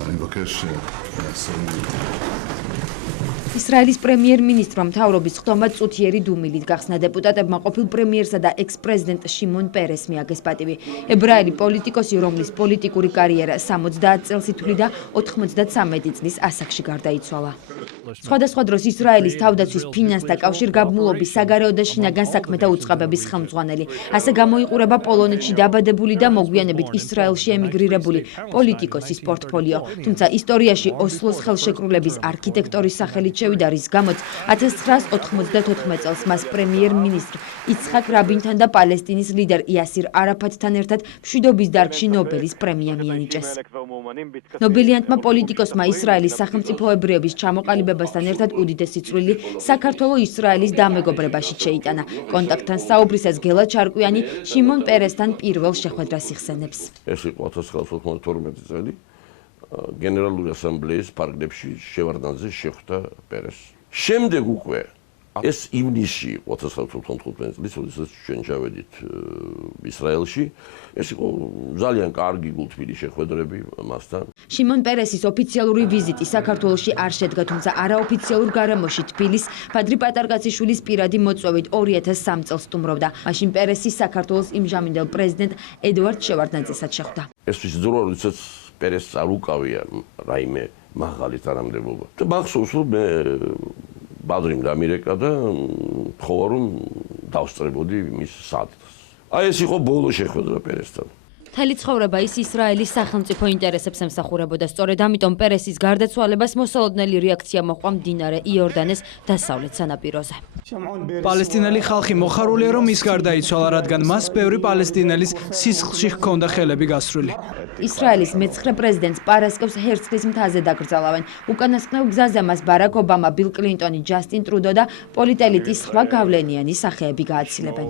אני מבקש ისრაელის პრემიერ-მინისტრმა მთავრობის ხდომა წუთიერი დუმილით გახსნა დეპუტატებმა ყოფილ პრემიერსა და ექს-პრეზიდენტ შიმონ პერესს მიაგეს პატივი. ებრაელი პოლიტიკოსი, რომლის პოლიტიკური კარიერა 70 წელს ითვლიდა 93 წლის ასაკში გარდაიცვალა. სხვადასხვა დროს ისრაელის თავდაცვის ფინანსთა კავშირგაბმულობის საგარეო და შინაგან საქმეთა უწყებების ხელმძღვანელი. ასე გამოიყურება პოლონეთში დაბადებული და მოგვიანებით ისრაელში ემიგრირებული პოლიტიკოსის პორტფოლიო. თუმცა ისტორიაში ოსლოს ხელშეკრულების არქიტექტორის სახელით შევიდა, რის გამოც 1994 წელს მას პრემიერ-მინისტრ იცხაკ რაბინთან და პალესტინის ლიდერ იასირ არაფათთან ერთად მშვიდობის დარგში ნობელის პრემია მიანიჭეს. ნობელიანტმა პოლიტიკოსმა ისრაელის სახელმწიფოებრიობის ჩამოყალიბებასთან ერთად უდიდესი წვლილი საქართველო-ისრაელის დამეგობრებაში შეიტანა. კონტაქტთან საუბრისას გელა ჩარკვიანი შიმონ პერესთან პირველ შეხვედრას იხსენებს. ეს იყო 1992 წელი. გენერალური ასამბლეის პარლამენტში შევარდნაძე შეხვდა პერესს. შემდეგ უკვე ეს ივნისში იყო 1995 წლის, როდესაც ჩვენ ჩავედით ისრაელში. ეს იყო ძალიან კარგი გულთბილი შეხვედრები მასთან. შიმონ პერესის ოფიციალური ვიზიტი საქართველოში არ შედგა, თუმცა არაოფიციალურ გარემოში თბილის ფადრი პატარკაციშვილის პირადი მოწვევით 2003 წელს სტუმრობდა. მაშინ პერესი საქართველოს იმჟამინდელ პრეზიდენტ ედუარდ შევარდნაძესაც შეხვდა. ეს ის დრო, როდესაც პერესს არ უკავია რაიმე მაღალი თანამდებობა. მახსოვს, რომ მე ბადრიმ დამირეკა და თხოვა რომ დავსწრებოდი მის საათს. აი ეს იყო ბოლო შეხვედრა პერესთან. მთელი ცხოვრება ის ისრაელის სახელმწიფო ინტერესებს ემსახურებოდა. სწორედ ამიტომ პერესის გარდაცვალებას მოსალოდნელი რეაქცია მოჰყვა მდინარე იორდანეს დასავლეთ სანაპიროზე. პალესტინელი ხალხი მოხარულია, რომ ის გარდაიცვალა, რადგან მას ბევრი პალესტინელის სისხლში ჰქონდა ხელები გასრული. ისრაელის მე-9 პრეზიდენტს პარასკევს ჰერცლის მთაზე დაკრძალავენ. უკანასკნელ გზაზე მას ბარაკ ობამა, ბილ კლინტონი, ჯასტინ ტრუდო და პოლიტელიტის სხვა გავლენიანი სახეები გააცილებენ.